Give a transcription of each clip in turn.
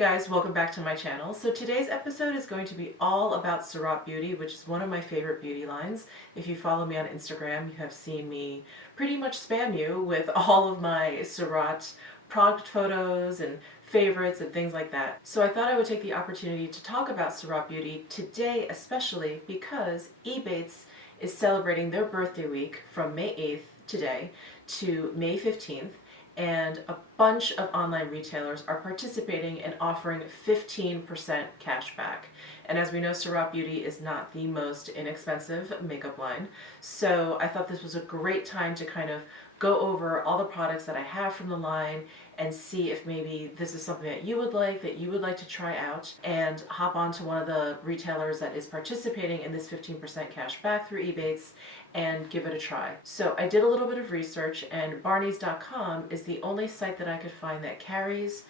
guys, welcome back to my channel. So today's episode is going to be all about Surratt Beauty, which is one of my favorite beauty lines. If you follow me on Instagram, you have seen me pretty much spam you with all of my Surratt product photos and favorites and things like that. So I thought I would take the opportunity to talk about Surratt Beauty today, especially because EBATES is celebrating their birthday week from May 8th today to May 15th. And a bunch of online retailers are participating and offering 15% cash back. And as we know, Surratt Beauty is not the most inexpensive makeup line, so I thought this was a great time to kind of go over all the products that I have from the line and see if maybe this is something that you would like to try out, and hop on to one of the retailers that is participating in this 15% cash back through EBATES and give it a try. So I did a little bit of research, and Barneys.com is the only site that I could find that carries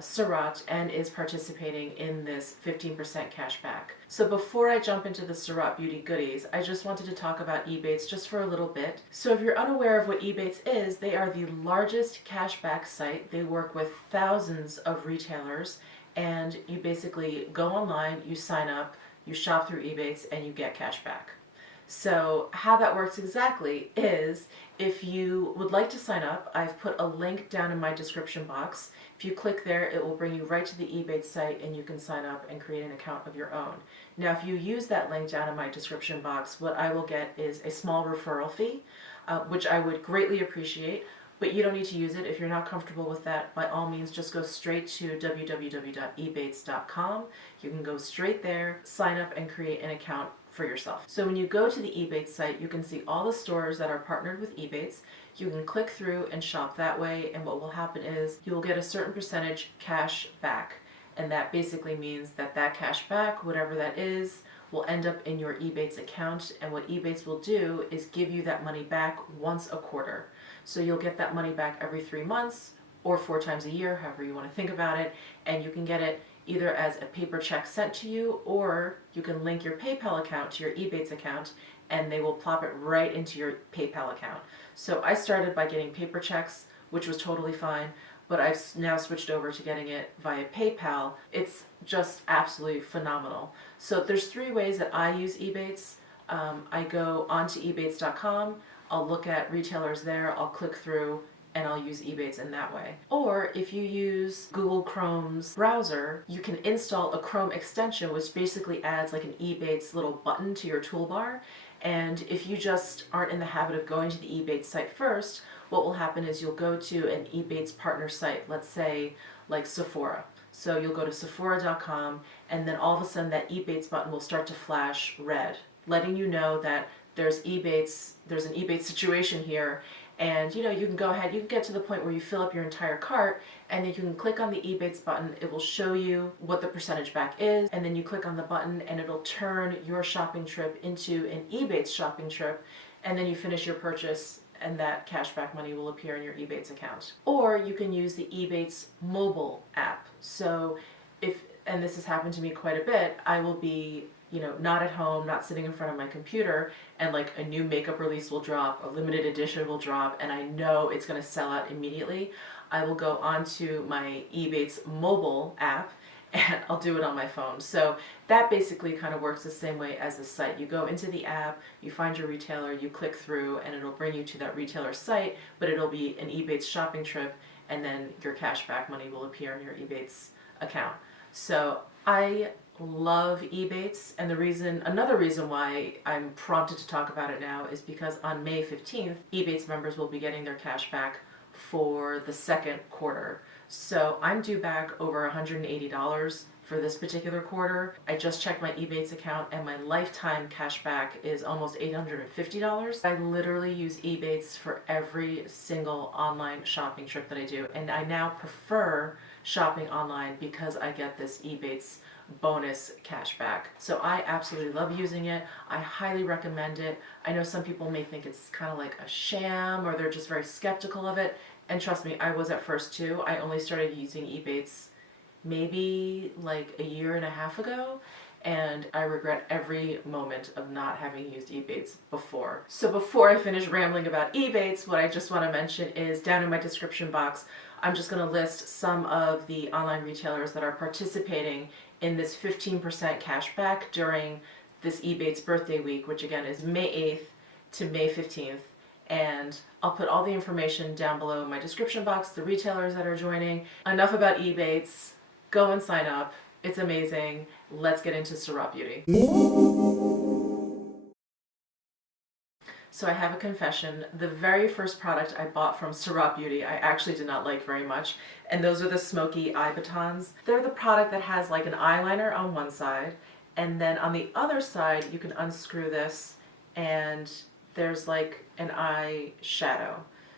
Surratt and is participating in this 15% cash back. So before I jump into the Surratt Beauty goodies, I just wanted to talk about EBATES just for a little bit. So if you're unaware of what EBATES is, they are the largest cashback site. They work with thousands of retailers, and you basically go online, you sign up, you shop through EBATES, and you get cash back. So how that works exactly is, if you would like to sign up, I've put a link down in my description box. If you click there, it will bring you right to the EBATES site and you can sign up and create an account of your own. Now, if you use that link down in my description box, what I will get is a small referral fee, which I would greatly appreciate. But you don't need to use it. If you're not comfortable with that, by all means, just go straight to www.ebates.com. You can go straight there, sign up, and create an account for yourself. So when you go to the EBATES site, you can see all the stores that are partnered with EBATES. You can click through and shop that way, and what will happen is you will get a certain percentage cash back. And that basically means that that cash back, whatever that is, will end up in your EBATES account, and what EBATES will do is give you that money back once a quarter. So you'll get that money back every 3 months or 4 times a year, however you want to think about it, and you can get it either as a paper check sent to you, or you can link your PayPal account to your EBATES account and they will plop it right into your PayPal account. So I started by getting paper checks, which was totally fine, but I've now switched over to getting it via PayPal. It's just absolutely phenomenal. So there's 3 ways that I use EBATES. I go onto ebates.com, I'll look at retailers there, I'll click through, and I'll use EBATES in that way. Or if you use Google Chrome's browser, you can install a Chrome extension, which basically adds like an EBATES little button to your toolbar. And if you just aren't in the habit of going to the EBATES site first, what will happen is you'll go to an EBATES partner site, let's say like Sephora. So you'll go to Sephora.com, and then all of a sudden that EBATES button will start to flash red, letting you know that there's an EBATES situation here. And you know, you can go ahead, you can get to the point where you fill up your entire cart, and then you can click on the EBATES button. It will show you what the percentage back is, and then you click on the button and it'll turn your shopping trip into an EBATES shopping trip, and then you finish your purchase and that cashback money will appear in your EBATES account. Or you can use the EBATES mobile app. So and this has happened to me quite a bit, I will be, you know, not at home, not sitting in front of my computer, and like a new makeup release will drop, a limited edition will drop, and I know it's going to sell out immediately. I will go onto my EBATES mobile app and I'll do it on my phone. So that basically kind of works the same way as the site. You go into the app, you find your retailer, you click through, and it'll bring you to that retailer site, but it'll be an EBATES shopping trip, and then your cashback money will appear in your EBATES account. So I love EBATES, and another reason why I'm prompted to talk about it now is because on May 15th, EBATES members will be getting their cash back for the second quarter. So I'm due back over $180 for this particular quarter. I just checked my EBATES account and my lifetime cash back is almost $850. I literally use EBATES for every single online shopping trip that I do, and I now prefer shopping online because I get this EBATES bonus cashback. So I absolutely love using it. I highly recommend it. I know some people may think it's kind of like a sham, or they're just very skeptical of it. And trust me, I was at first too. I only started using EBATES maybe like a year and a half ago, and I regret every moment of not having used EBATES before. So before I finish rambling about EBATES, what I just want to mention is down in my description box, I'm just going to list some of the online retailers that are participating in this 15% cash back during this EBATES birthday week, which again is May 8th to May 15th. And I'll put all the information down below in my description box, the retailers that are joining. Enough about EBATES. Go and sign up. It's amazing. Let's get into Surratt Beauty. So I have a confession. The very first product I bought from Surratt Beauty I actually did not like very much, and those are the smoky eye batons. They're the product that has like an eyeliner on one side, and then on the other side you can unscrew this and there's like an eyeshadow.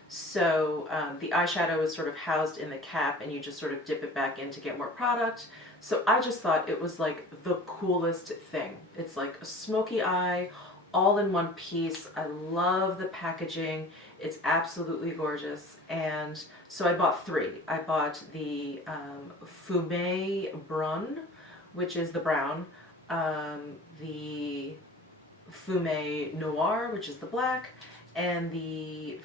So the eyeshadow is sort of housed in the cap and you just sort of dip it back in to get more product. So I just thought it was like the coolest thing. It's like a smoky eye, all in one piece. I love the packaging. It's absolutely gorgeous. And so I bought three. I bought the Fumé Brun, which is the brown, the Fumé Noir, which is the black, and the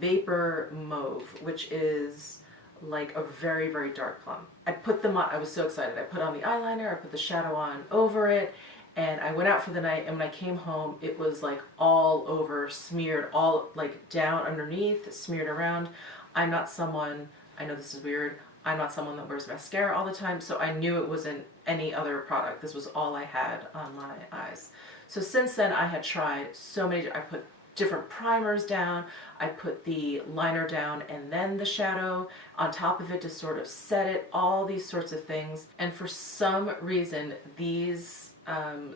Vapor Mauve, which is like a very, very dark plum. I put them on, I was so excited. I put on the eyeliner, I put the shadow on over it, and I went out for the night, and when I came home, it was like all over, smeared, all like down underneath, smeared around. I'm not someone, I know this is weird, I'm not someone that wears mascara all the time, so I knew it wasn't any other product. This was all I had on my eyes. So since then, I had tried so many, I put different primers down, I put the liner down and then the shadow on top of it to sort of set it, all these sorts of things. And for some reason, these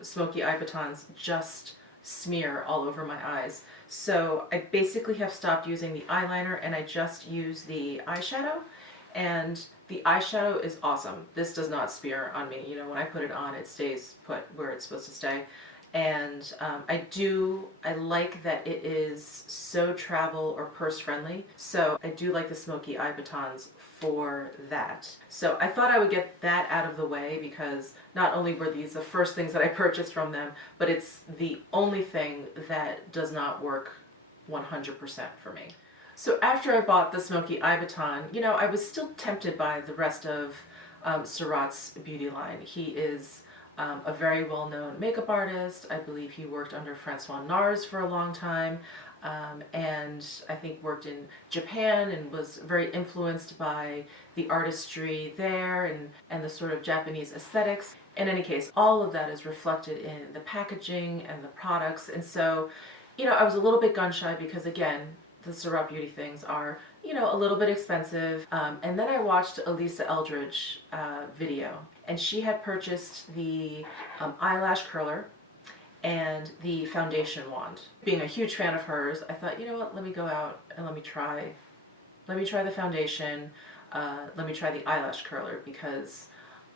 smoky eye batons just smear all over my eyes. So I basically have stopped using the eyeliner and I just use the eyeshadow, and the eyeshadow is awesome. This does not smear on me. You know, when I put it on, it stays put where it's supposed to stay. And I like that it is so travel or purse friendly. So I do like the smoky eye batons for that. So I thought I would get that out of the way because not only were these the first things that I purchased from them, but it's the only thing that does not work 100% for me. So after I bought the smoky eye baton, you know, I was still tempted by the rest of Surratt's beauty line. He is a very well-known makeup artist. I believe he worked under Francois NARS for a long time, and I think worked in Japan and was very influenced by the artistry there and the sort of Japanese aesthetics. In any case, all of that is reflected in the packaging and the products. And so, you know, I was a little bit gun-shy because, again, the Surratt Beauty things are, you know, a little bit expensive. And then I watched a Lisa Eldridge video, and she had purchased the eyelash curler and the foundation wand. Being a huge fan of hers, I thought, you know what, let me go out and let me try the foundation, let me try the eyelash curler, because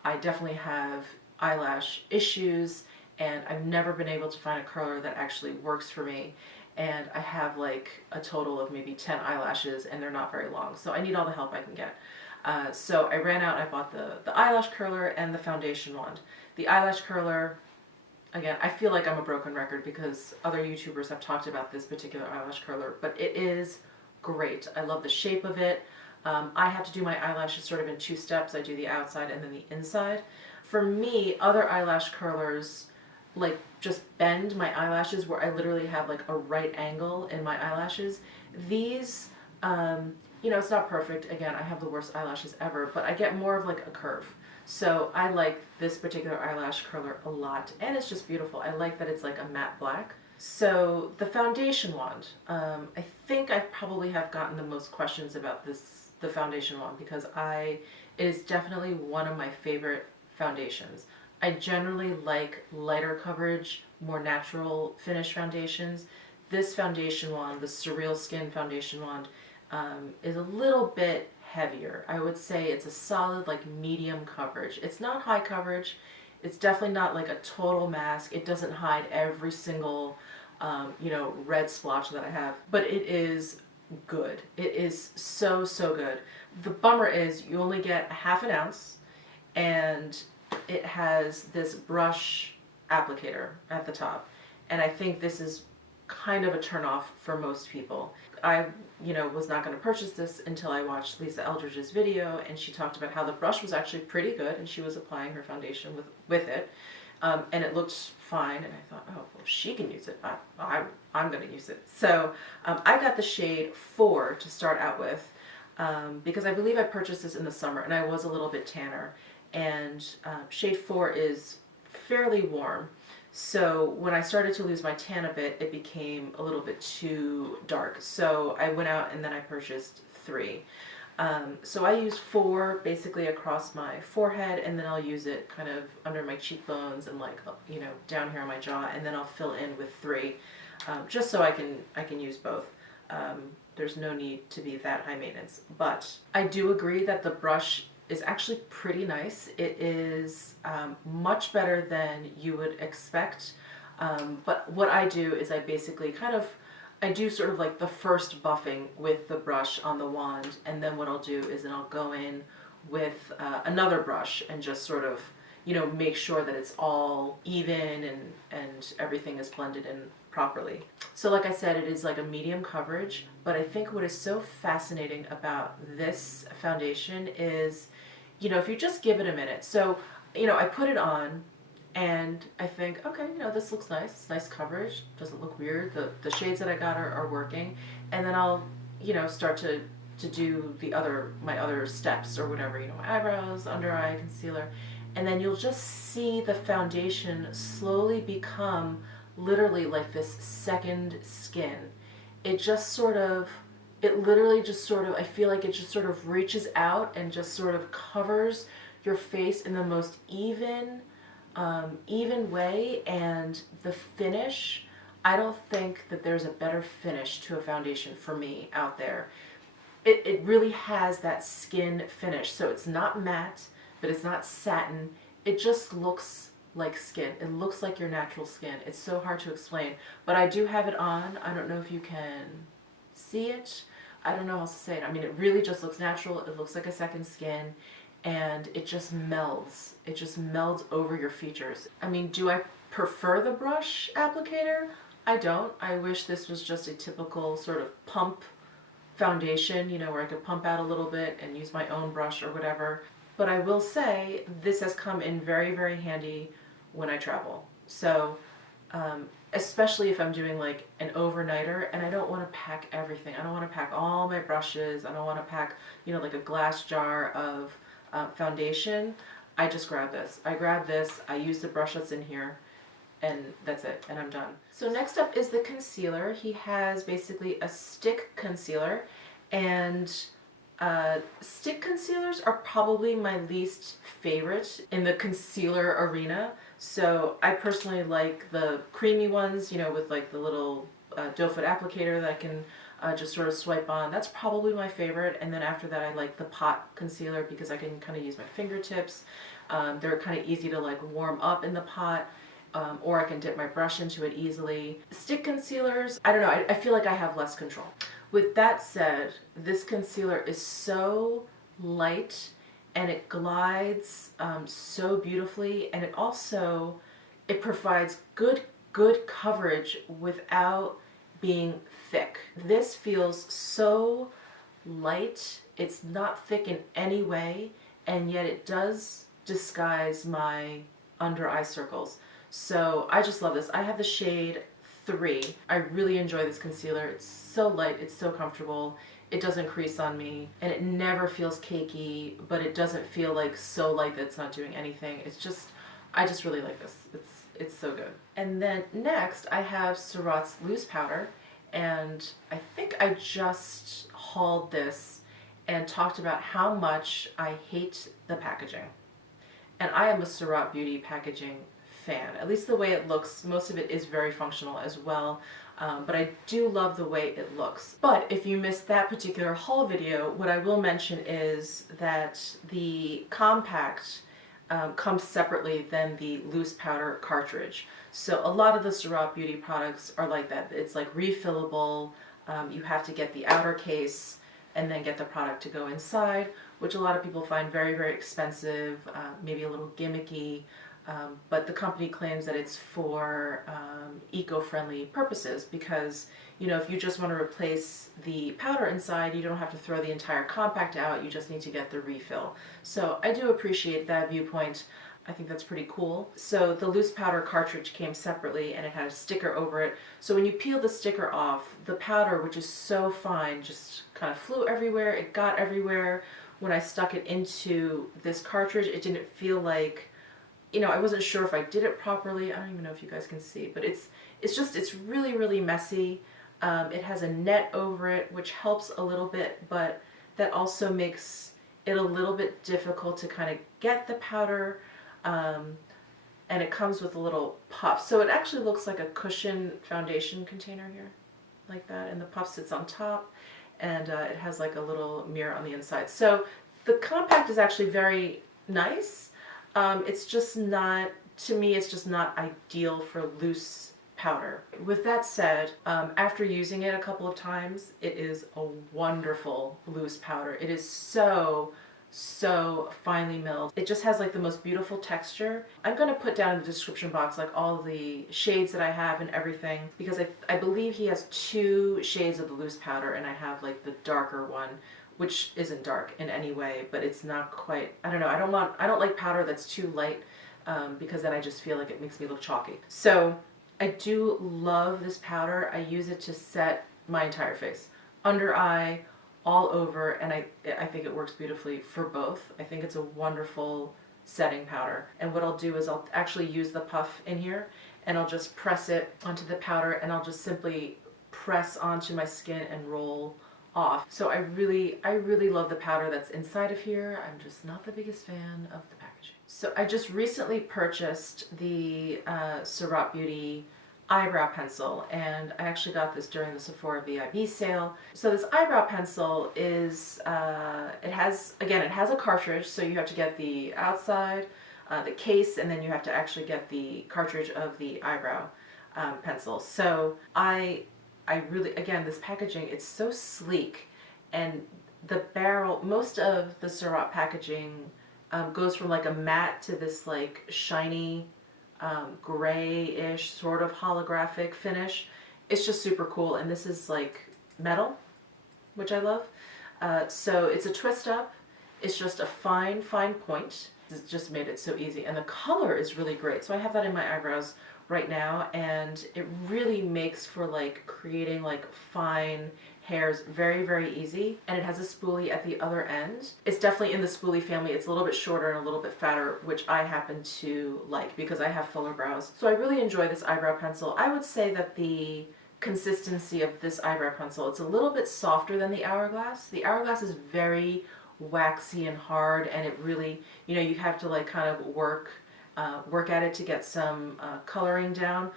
I definitely have eyelash issues and I've never been able to find a curler that actually works for me. And I have like a total of maybe 10 eyelashes and they're not very long, so I need all the help I can get. So I ran out and I bought the eyelash curler and the foundation wand. The eyelash curler, again, I feel like I'm a broken record because other YouTubers have talked about this particular eyelash curler, but it is great. I love the shape of it. I have to do my eyelashes sort of in two steps. I do the outside and then the inside. For me, other eyelash curlers like just bend my eyelashes where I literally have like a right angle in my eyelashes. These, you know, it's not perfect. Again, I have the worst eyelashes ever, but I get more of like a curve. So I like this particular eyelash curler a lot, and it's just beautiful. I like that it's like a matte black. So the foundation wand, I think I probably have gotten the most questions about the foundation wand because it is definitely one of my favorite foundations. I generally like lighter coverage, more natural finish foundations. This foundation wand, the Surreal Skin foundation wand, is a little bit heavier. I would say it's a solid like medium coverage. It's not high coverage. It's definitely not like a total mask. It doesn't hide every single you know, red splotch that I have, but it is good. It is so, so good. The bummer is you only get a half an ounce, and it has this brush applicator at the top, and I think this is kind of a turnoff for most people. I, was not going to purchase this until I watched Lisa Eldridge's video, and she talked about how the brush was actually pretty good, and she was applying her foundation with it, and it looked fine. And I thought, oh, well, if she can use it, I'm going to use it. So I got the shade 4 to start out with, because I believe I purchased this in the summer, and I was a little bit tanner. And shade 4 is fairly warm. So when I started to lose my tan a bit, it became a little bit too dark. So I went out and then I purchased 3. So I use 4 basically across my forehead, and then I'll use it kind of under my cheekbones and like, down here on my jaw, and then I'll fill in with 3, just so I can use both. There's no need to be that high maintenance. But I do agree that the brush is actually pretty nice. It is much better than you would expect. But what I do is I basically I do sort of like the first buffing with the brush on the wand, and then what I'll do is then I'll go in with another brush and just sort of, make sure that it's all even and everything is blended in properly. So like I said, it is like a medium coverage, but I think what is so fascinating about this foundation is, if you just give it a minute. So, I put it on and I think, okay, this looks nice. It's nice coverage. Doesn't look weird. The shades that I got are working. And then I'll, start to do my other steps or whatever, my eyebrows, under eye, concealer. And then you'll just see the foundation slowly become literally like this second skin. It literally just sort of, I feel like it just sort of reaches out and just sort of covers your face in the most even way. And the finish, I don't think that there's a better finish to a foundation for me out there. It really has that skin finish. So it's not matte, but it's not satin. It just looks like skin. It looks like your natural skin. It's so hard to explain, but I do have it on. I don't know if you can see it. I don't know how else to say it. I mean, it really just looks natural. It looks like a second skin, and it just melds. It just melds over your features. I mean, do I prefer the brush applicator? I don't. I wish this was just a typical sort of pump foundation, where I could pump out a little bit and use my own brush or whatever. But I will say this has come in very, very handy when I travel. So, especially if I'm doing like an overnighter and I don't want to pack everything. I don't want to pack all my brushes. I don't want to pack, like a glass jar of foundation. I just grab this. I grab this, I use the brush that's in here, and that's it, and I'm done. So next up is the concealer. He has basically a stick concealer, and stick concealers are probably my least favorite in the concealer arena. So I personally like the creamy ones, with like the little doe foot applicator that I can just sort of swipe on. That's probably my favorite. And then after that, I like the pot concealer because I can kind of use my fingertips. They're kind of easy to like warm up in the pot. Or I can dip my brush into it easily. Stick concealers, I don't know, I feel like I have less control. With that said, this concealer is so light and it glides so beautifully, and it provides good coverage without being thick. This feels so light. It's not thick in any way, and yet it does disguise my under eye circles. So I just love this. I have the shade 3. I really enjoy this concealer. It's so light, it's so comfortable, it doesn't crease on me, and it never feels cakey, but it doesn't feel like so light that it's not doing anything. I just really like this. It's so good. And then next I have Surratt's loose powder, and I think I just hauled this and talked about how much I hate the packaging. And I am a Surratt Beauty packaging fan. At least the way it looks. Most of it is very functional as well, but I do love the way it looks. But if you missed that particular haul video, what I will mention is that the compact comes separately than the loose powder cartridge. So a lot of the Surratt Beauty products are like that. It's like refillable. You have to get the outer case and then get the product to go inside, which a lot of people find very, very expensive, maybe a little gimmicky. but the company claims that it's for eco-friendly purposes because, you know, if you just want to replace the powder inside, you don't have to throw the entire compact out, you just need to get the refill. So I do appreciate that viewpoint. I think that's pretty cool. So the loose powder cartridge came separately and it had a sticker over it. So when you peel the sticker off, the powder, which is so fine, just kind of flew everywhere. It got everywhere. When I stuck it into this cartridge, it didn't feel like, you know, I wasn't sure if I did it properly. I don't even know if you guys can see, but it's really, really messy. It has a net over it, which helps a little bit, but that also makes it a little bit difficult to kind of get the powder. And it comes with a little puff. So it actually looks like a cushion foundation container here, like that. And the puff sits on top, and it has like a little mirror on the inside. So the compact is actually very nice. It's just not, to me, it's just not ideal for loose powder. With that said, after using it a couple of times, it is a wonderful loose powder. It is so finely milled. It just has like the most beautiful texture. I'm going to put down in the description box like all the shades that I have and everything, because I believe he has 2 shades of the loose powder and I have like the darker one, which isn't dark in any way, but it's not quite, I don't know, I don't like powder that's too light, because then I just feel like it makes me look chalky. So I do love this powder. I use it to set my entire face, under eye, all over, and I think it works beautifully for both. I think it's a wonderful setting powder. And what I'll do is I'll actually use the puff in here and I'll just press it onto the powder and I'll just simply press onto my skin and roll off. So I really love the powder that's inside of here. I'm just not the biggest fan of the packaging. So I just recently purchased the Surratt Beauty eyebrow pencil, and I actually got this during the Sephora VIB sale. So this eyebrow pencil is, it has a cartridge, so you have to get the outside, the case, and then you have to actually get the cartridge of the eyebrow pencil. So I really, again, this packaging, it's so sleek, and the barrel, most of the Surratt packaging goes from like a matte to this like shiny, grayish sort of holographic finish. It's just super cool, and this is like metal, which I love. So it's a twist up. It's just a fine point. It's just made it so easy, and the color is really great. So I have that in my eyebrows right now, and it really makes for like creating like fine hairs very easy. And it has a spoolie at the other end. It's definitely in the spoolie family. It's a little bit shorter and a little bit fatter, which I happen to like because I have fuller brows. So I really enjoy this eyebrow pencil. I would say that the consistency of this eyebrow pencil, it's a little bit softer than the Hourglass. The Hourglass is very waxy and hard, and it really, you know, you have to like kind of work at it to get some coloring down,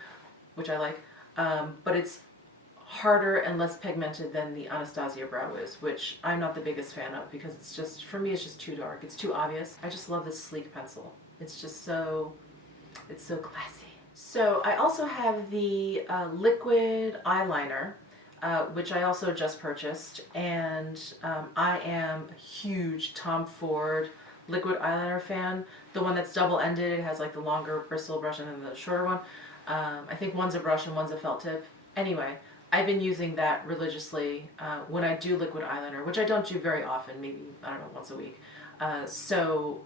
which I like, but it's harder and less pigmented than the Anastasia Brow Wiz, which I'm not the biggest fan of because it's just, for me, it's just too dark. It's too obvious. I just love this sleek pencil. It's just so, it's so classy. So I also have the liquid eyeliner, which I also just purchased, and I am a huge Tom Ford liquid eyeliner fan. The one that's double-ended, it has like the longer bristle brush and then the shorter one. I think one's a brush and one's a felt tip. Anyway, I've been using that religiously when I do liquid eyeliner, which I don't do very often, maybe, I don't know, once a week. So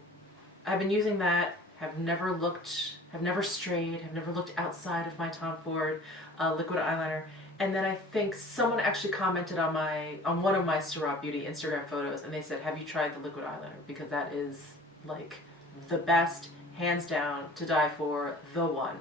I've been using that, have never strayed, have never looked outside of my Tom Ford liquid eyeliner. And then I think someone actually commented on one of my Surratt Beauty Instagram photos, and they said, have you tried the liquid eyeliner? Because that is like the best, hands down, to die for, the one.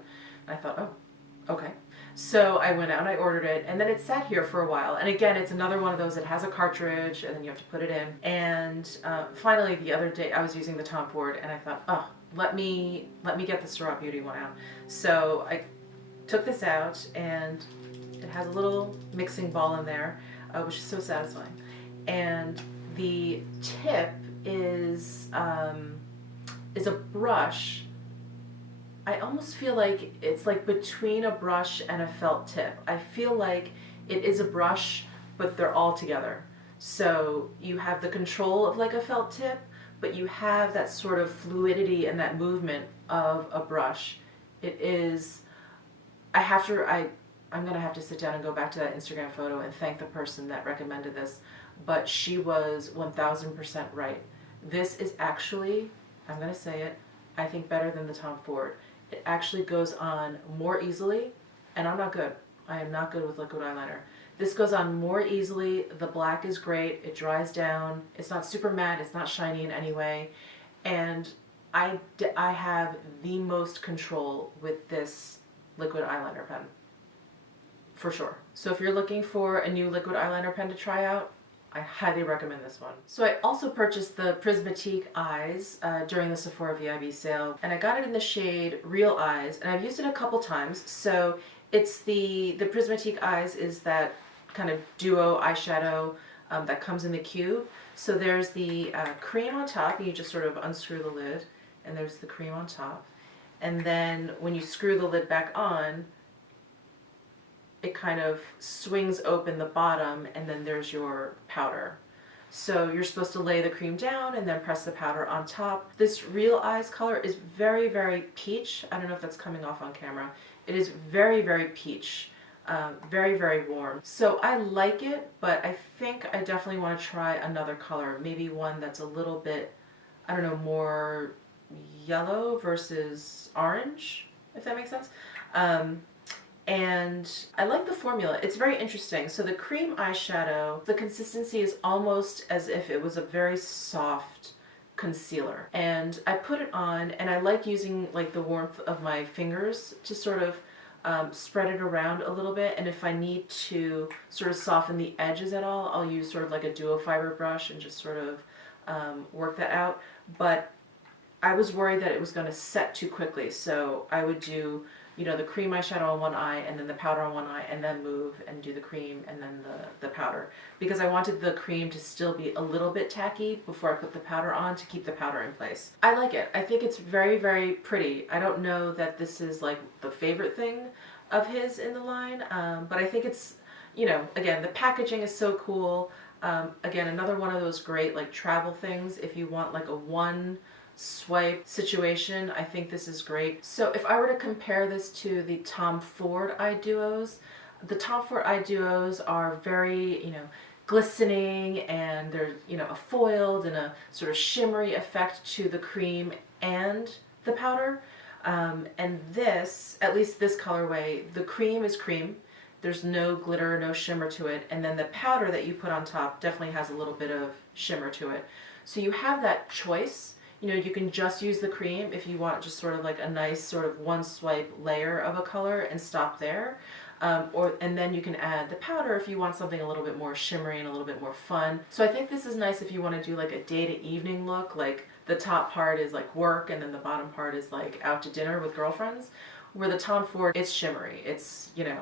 And I thought, oh, okay. So I went out and I ordered it, and then it sat here for a while. And again, it's another one of those that has a cartridge, and then you have to put it in. And finally, the other day, I was using the Tom Ford, and I thought, oh, let me get the Surratt Beauty one out. So I took this out, and it has a little mixing ball in there, which is so satisfying. And the tip is a brush. I almost feel like it's like between a brush and a felt tip. I feel like it is a brush, but they're all together. So you have the control of like a felt tip, but you have that sort of fluidity and that movement of a brush. It is, I'm gonna have to sit down and go back to that Instagram photo and thank the person that recommended this, but she was 1000% right. This is actually, I'm gonna say it, I think better than the Tom Ford. It actually goes on more easily, and I'm not good. I am not good with liquid eyeliner. This goes on more easily. The black is great. It dries down. It's not super matte. It's not shiny in any way. And I have the most control with this liquid eyeliner pen, for sure. So if you're looking for a new liquid eyeliner pen to try out, I highly recommend this one. So I also purchased the Prismatique Eyes during the Sephora VIB sale, and I got it in the shade Real Eyes, and I've used it a couple times. So it's the Prismatique Eyes is that kind of duo eyeshadow that comes in the cube. So there's the cream on top, and you just sort of unscrew the lid, and there's the cream on top. And then when you screw the lid back on, it kind of swings open the bottom, and then there's your powder. So you're supposed to lay the cream down and then press the powder on top. This Real Eyes color is very, very peach. I don't know if that's coming off on camera. It is very, very peach. Very, very warm. So I like it, but I think I definitely want to try another color. Maybe one that's a little bit, I don't know, more yellow versus orange, if that makes sense. And I like the formula. It's very interesting. So the cream eyeshadow, the consistency is almost as if it was a very soft concealer. And I put it on, and I like using like the warmth of my fingers to sort of spread it around a little bit. And if I need to sort of soften the edges at all, I'll use sort of like a duo fiber brush and just sort of work that out. But I was worried that it was going to set too quickly. So I would do, you know, the cream eyeshadow on one eye and then the powder on one eye, and then move and do the cream and then the powder, because I wanted the cream to still be a little bit tacky before I put the powder on to keep the powder in place. I like it. I think it's very, very pretty. I don't know that this is like the favorite thing of his in the line, but I think it's, you know, again, the packaging is so cool. Again, another one of those great like travel things. If you want like a one swipe situation, I think this is great. So if I were to compare this to the Tom Ford eye duos, the Tom Ford eye duos are very, you know, glistening, and they're, you know, a foiled and a sort of shimmery effect to the cream and the powder. And this, at least this colorway, the cream is cream. There's no glitter, no shimmer to it. And then the powder that you put on top definitely has a little bit of shimmer to it. So you have that choice. You know, you can just use the cream if you want just sort of like a nice sort of one swipe layer of a color and stop there. And then you can add the powder if you want something a little bit more shimmery and a little bit more fun. So I think this is nice if you want to do like a day to evening look, like the top part is like work and then the bottom part is like out to dinner with girlfriends. Where the Tom Ford, it's shimmery. It's, you know,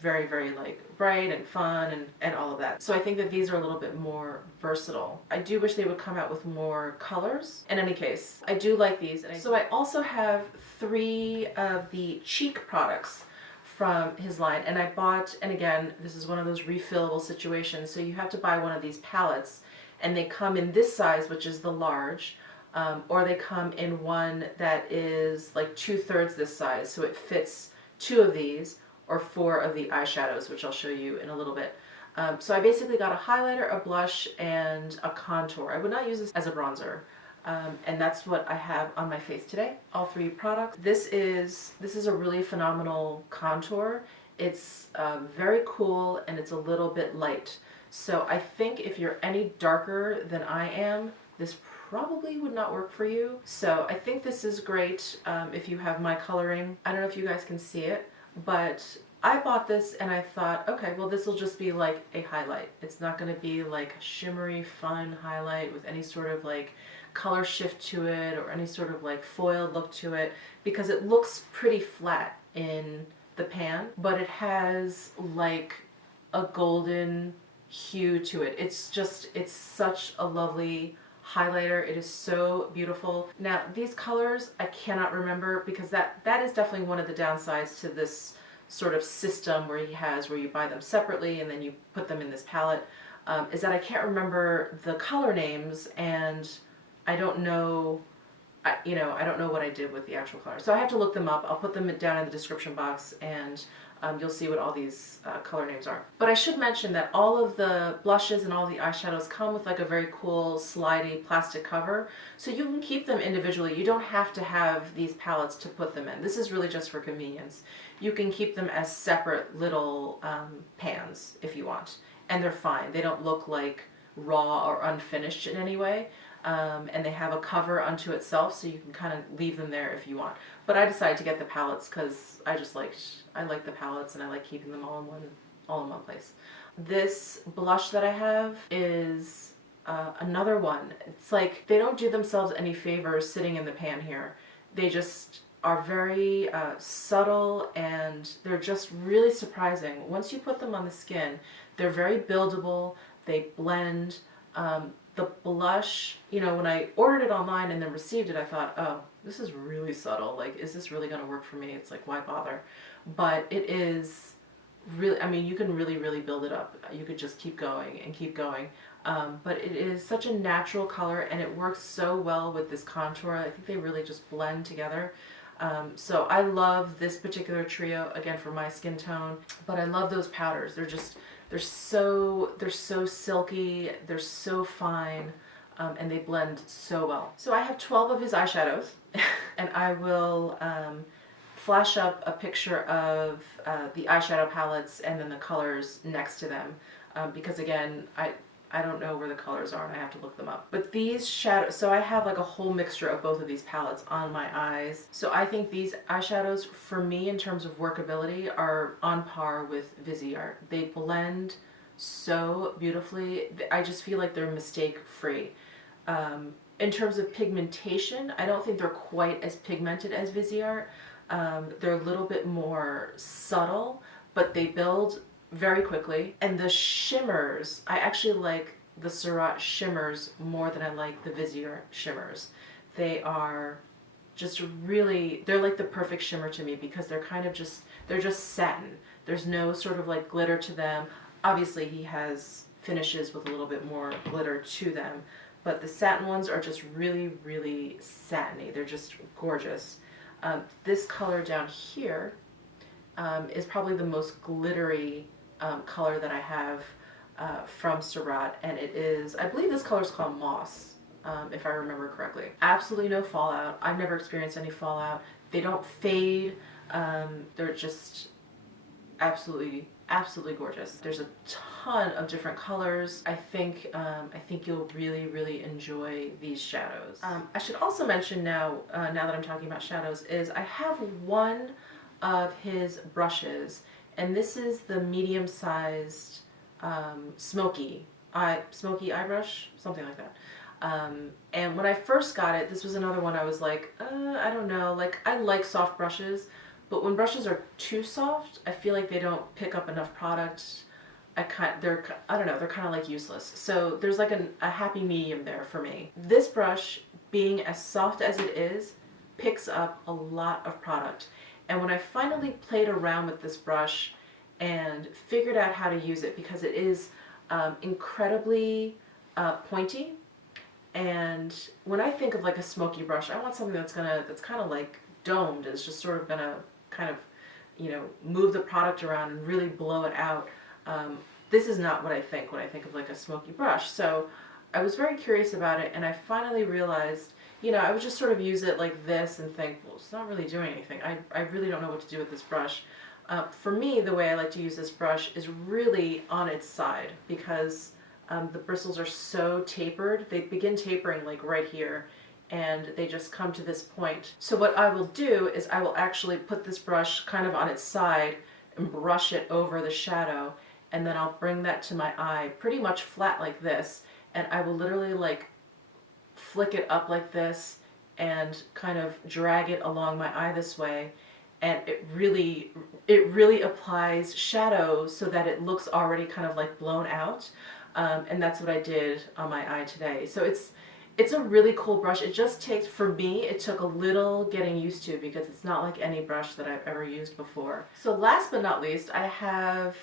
very, very like bright and fun and all of that. So I think that these are a little bit more versatile. I do wish they would come out with more colors. In any case, I do like these. So I also have 3 of the cheek products from his line, and I bought, and again, this is one of those refillable situations, so you have to buy one of these palettes, and they come in this size, which is the large, or they come in one that is like 2/3 this size, so it fits 2 of these, or 4 of the eyeshadows, which I'll show you in a little bit. So I basically got a highlighter, a blush, and a contour. I would not use this as a bronzer. And that's what I have on my face today, all 3 products. This is a really phenomenal contour. It's very cool, and it's a little bit light. So I think if you're any darker than I am, this probably would not work for you. So I think this is great if you have my coloring. I don't know if you guys can see it, but I bought this and I thought, okay, well, this will just be like a highlight. It's not going to be like a shimmery, fun highlight with any sort of like color shift to it or any sort of like foiled look to it, because it looks pretty flat in the pan, but it has like a golden hue to it. It's such a lovely highlighter. It is so beautiful. Now these colors I cannot remember, because that is definitely one of the downsides to this sort of system where you buy them separately and then you put them in this palette, is that I can't remember the color names, and I don't know, I don't know what I did with the actual colors. So I have to look them up. I'll put them down in the description box, and you'll see what all these color names are. But I should mention that all of the blushes and all the eyeshadows come with like a very cool slidey plastic cover. So you can keep them individually. You don't have to have these palettes to put them in. This is really just for convenience. You can keep them as separate little pans if you want. And they're fine. They don't look like raw or unfinished in any way. And they have a cover unto itself, so you can kind of leave them there if you want. But I decided to get the palettes because I like the palettes and I like keeping them all in one place. This blush that I have is another one. It's like they don't do themselves any favors sitting in the pan here. They just are very subtle, and they're just really surprising. Once you put them on the skin, they're very buildable. They blend. The blush, when I ordered it online and then received it, I thought, oh, this is really subtle. Like, is this really going to work for me? It's like, why bother? But it is really, I mean, you can really, really build it up. You could just keep going and keep going. But it is such a natural color, and it works so well with this contour. I think they really just blend together. So I love this particular trio, again, for my skin tone. But I love those powders. They're so silky, they're so fine, and they blend so well. So I have 12 of his eyeshadows, and I will flash up a picture of the eyeshadow palettes and then the colors next to them, because again, I don't know where the colors are and I have to look them up. But these shadows, so I have like a whole mixture of both of these palettes on my eyes. So I think these eyeshadows, for me, in terms of workability, are on par with Viseart. They blend so beautifully. I just feel like they're mistake-free. In terms of pigmentation, I don't think they're quite as pigmented as Viseart. They're a little bit more subtle, but they build very quickly. And the shimmers, I actually like the Surratt shimmers more than I like the Viseart shimmers. They are just really, they're like the perfect shimmer to me because they're kind of just, they're just satin. There's no sort of like glitter to them. Obviously he has finishes with a little bit more glitter to them, but the satin ones are just really, really satiny. They're just gorgeous. This color down here is probably the most glittery color that I have from Surratt, and it is, I believe this color is called Moss, if I remember correctly. Absolutely no fallout. I've never experienced any fallout. They don't fade. They're just absolutely gorgeous. There's a ton of different colors. I think you'll really, really enjoy these shadows. I should also mention now that I'm talking about shadows, is I have one of his brushes, and this is the medium-sized smoky eye brush, something like that. And when I first got it, this was another one I was like, I don't know, like I like soft brushes, but when brushes are too soft, I feel like they don't pick up enough product. I don't know, they're kind of like useless. So there's like a happy medium there for me. This brush, being as soft as it is, picks up a lot of product. And when I finally played around with this brush and figured out how to use it, because it is incredibly pointy, and when I think of like a smoky brush, I want something that's kind of like domed. It's just sort of gonna kind of, move the product around and really blow it out. This is not what I think when I think of like a smoky brush. So I was very curious about it, and I finally realized, I would just sort of use it like this and think, well, it's not really doing anything. I really don't know what to do with this brush. For me, the way I like to use this brush is really on its side, because the bristles are so tapered. They begin tapering like right here, and they just come to this point. So what I will do is I will actually put this brush kind of on its side and brush it over the shadow, and then I'll bring that to my eye pretty much flat like this, and I will literally like flick it up like this and kind of drag it along my eye this way, and it really applies shadow so that it looks already kind of like blown out, and that's what I did on my eye today. So It's a really cool brush. It just takes, for me, it took a little getting used to because it's not like any brush that I've ever used before. So last but not least, I have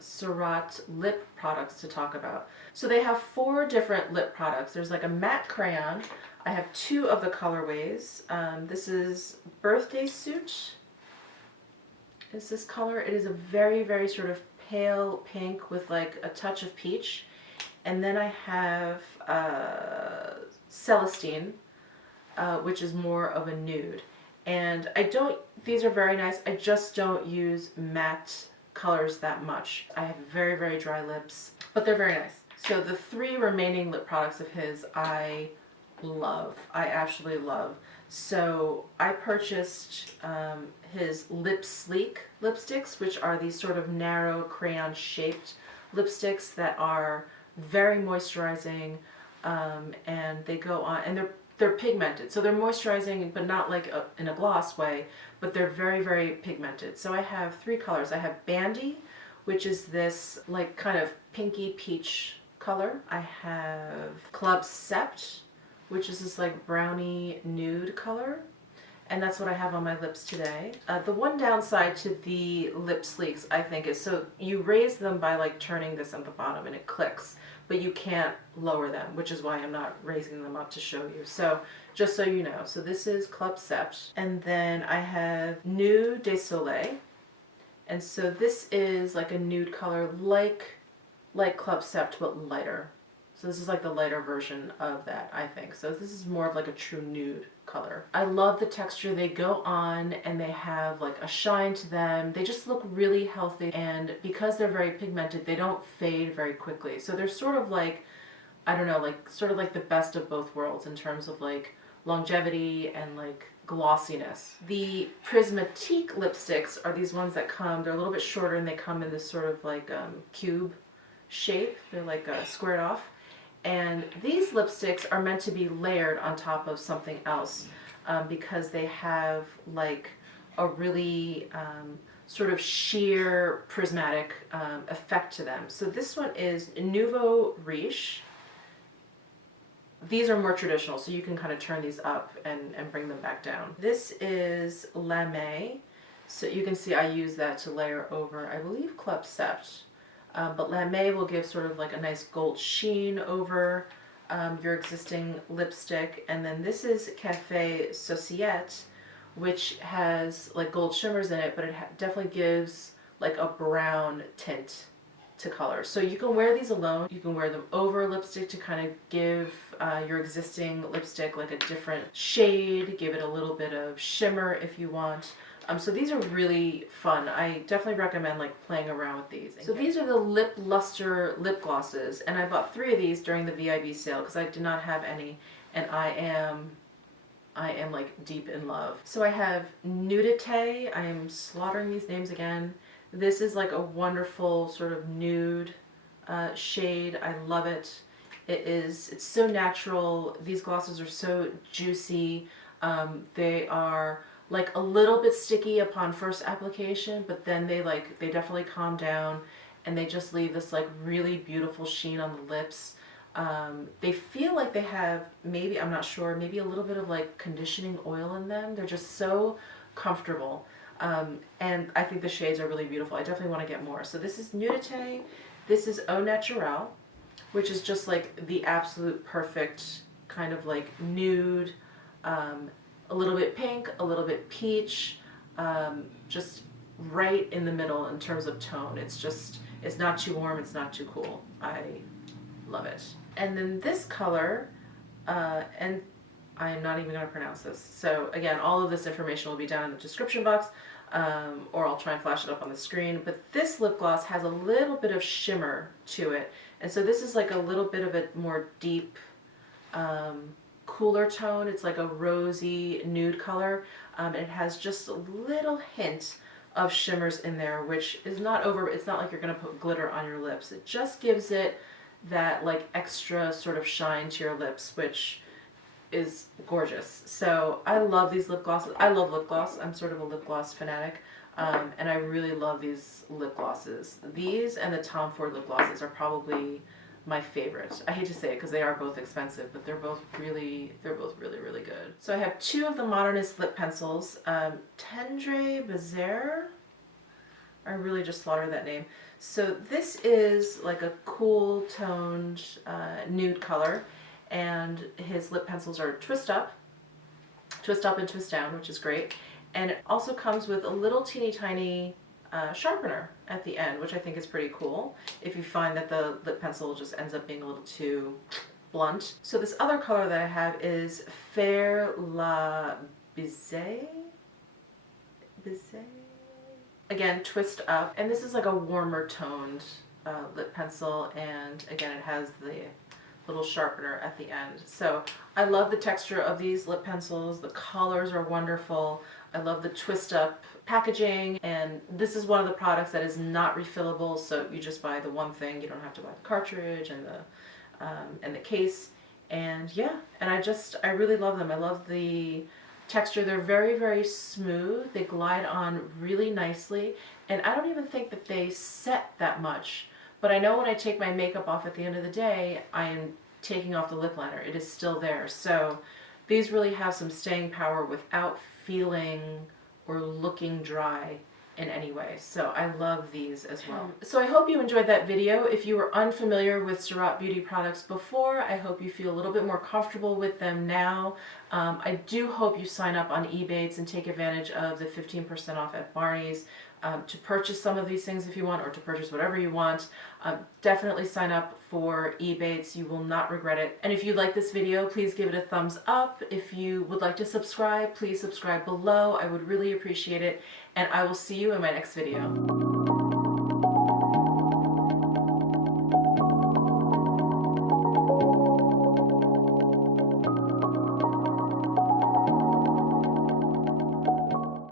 Surratt lip products to talk about. So they have 4 different lip products. There's like a matte crayon. I have 2 of the colorways. This is Birthday Suit. Is this color? It is a very, very sort of pale pink with like a touch of peach. And then I have Celestine, which is more of a nude. And these are very nice. I just don't use matte colors that much. I have very, very dry lips, but they're very nice. So the 3 remaining lip products of his I love. I absolutely love. So I purchased his Lip Sleek lipsticks, which are these sort of narrow crayon shaped lipsticks that are very moisturizing, and they go on, and they're pigmented, so they're moisturizing but not like in a gloss way, but they're very, very pigmented. So I have 3 colors. I have Bandy, which is this like kind of pinky peach color. I have Club Sept, which is this like brownie nude color. And that's what I have on my lips today. The one downside to the Lip Sleeks, I think, is so you raise them by like turning this at the bottom and it clicks, but you can't lower them, which is why I'm not raising them up to show you. So just so you know. So this is Club Sept. And then I have Nude de Soleil. And so this is like a nude color like Club Sept, but lighter. So this is like the lighter version of that, I think. So this is more of like a true nude color. I love the texture. They go on and they have like a shine to them. They just look really healthy, and because they're very pigmented, they don't fade very quickly. So they're sort of like, I don't know, like sort of like the best of both worlds in terms of like longevity and like glossiness. The Prismatique lipsticks are these ones that come, they're a little bit shorter and they come in this sort of like cube shape. They're like squared off. And these lipsticks are meant to be layered on top of something else because they have like a really sort of sheer prismatic effect to them. So this one is Nouveau Riche. These are more traditional, so you can kind of turn these up and bring them back down. This is La May. So you can see I use that to layer over, I believe, Club Sept. But La May will give sort of like a nice gold sheen over your existing lipstick. And then this is Café Societe, which has like gold shimmers in it, but it definitely gives like a brown tint to color. So you can wear these alone. You can wear them over lipstick to kind of give your existing lipstick like a different shade, give it a little bit of shimmer if you want. So these are really fun. I definitely recommend like playing around with these. So these are the Lip Luster lip glosses, and I bought 3 of these during the VIB sale because I did not have any, and I am like deep in love. So I have Nudité. I am slaughtering these names again. This is like a wonderful sort of nude shade. I love it. It's so natural. These glosses are so juicy. They are like a little bit sticky upon first application, but then they definitely calm down and they just leave this like really beautiful sheen on the lips. They feel like they have, maybe, I'm not sure, maybe a little bit of like conditioning oil in them. They're just so comfortable. And I think the shades are really beautiful. I definitely want to get more. So this is Nudité. This is Au Naturel, which is just like the absolute perfect kind of like nude, a little bit pink, a little bit peach, just right in the middle in terms of tone. It's not too warm, it's not too cool. I love it. And then this color, and I am not even going to pronounce this. So again, all of this information will be down in the description box, or I'll try and flash it up on the screen. But this lip gloss has a little bit of shimmer to it. And so this is like a little bit of a more deep, cooler tone. It's like a rosy nude color. It has just a little hint of shimmers in there, which is not it's not like you're going to put glitter on your lips. It just gives it that like extra sort of shine to your lips, which is gorgeous. So I love these lip glosses. I love lip gloss. I'm sort of a lip gloss fanatic. And I really love these lip glosses. These and the Tom Ford lip glosses are probably my favorite. I hate to say it because they are both expensive, but they're both really, really good. So I have two of the Modernist lip pencils. Tendre Bazare. I really just slaughtered that name. So this is like a cool toned nude color, and his lip pencils are twist up and twist down, which is great. And it also comes with a little teeny tiny sharpener at the end, which I think is pretty cool if you find that the lip pencil just ends up being a little too blunt. So this other color that I have is Faire la Bizet. Again, twist up, and this is like a warmer toned lip pencil, and again it has the little sharpener at the end. So I love the texture of these lip pencils. The colors are wonderful. I love the twist up packaging, and this is one of the products that is not refillable, so you just buy the one thing. You don't have to buy the cartridge and the case. And yeah, and I really love them. I love the texture. They're very smooth. They glide on really nicely, and I don't even think that they set that much. But I know when I take my makeup off at the end of the day, I am taking off the lip liner. It is still there. So these really have some staying power without feeling or looking dry in any way. So I love these as well. So I hope you enjoyed that video. If you were unfamiliar with Surratt beauty products before, I hope you feel a little bit more comfortable with them now. I do hope you sign up on Ebates and take advantage of the 15% off at Barney's to purchase some of these things if you want, or to purchase whatever you want. Definitely sign up for Ebates. You will not regret it. And if you like this video, please give it a thumbs up. If you would like to subscribe, please subscribe below. I would really appreciate it. And I will see you in my next video.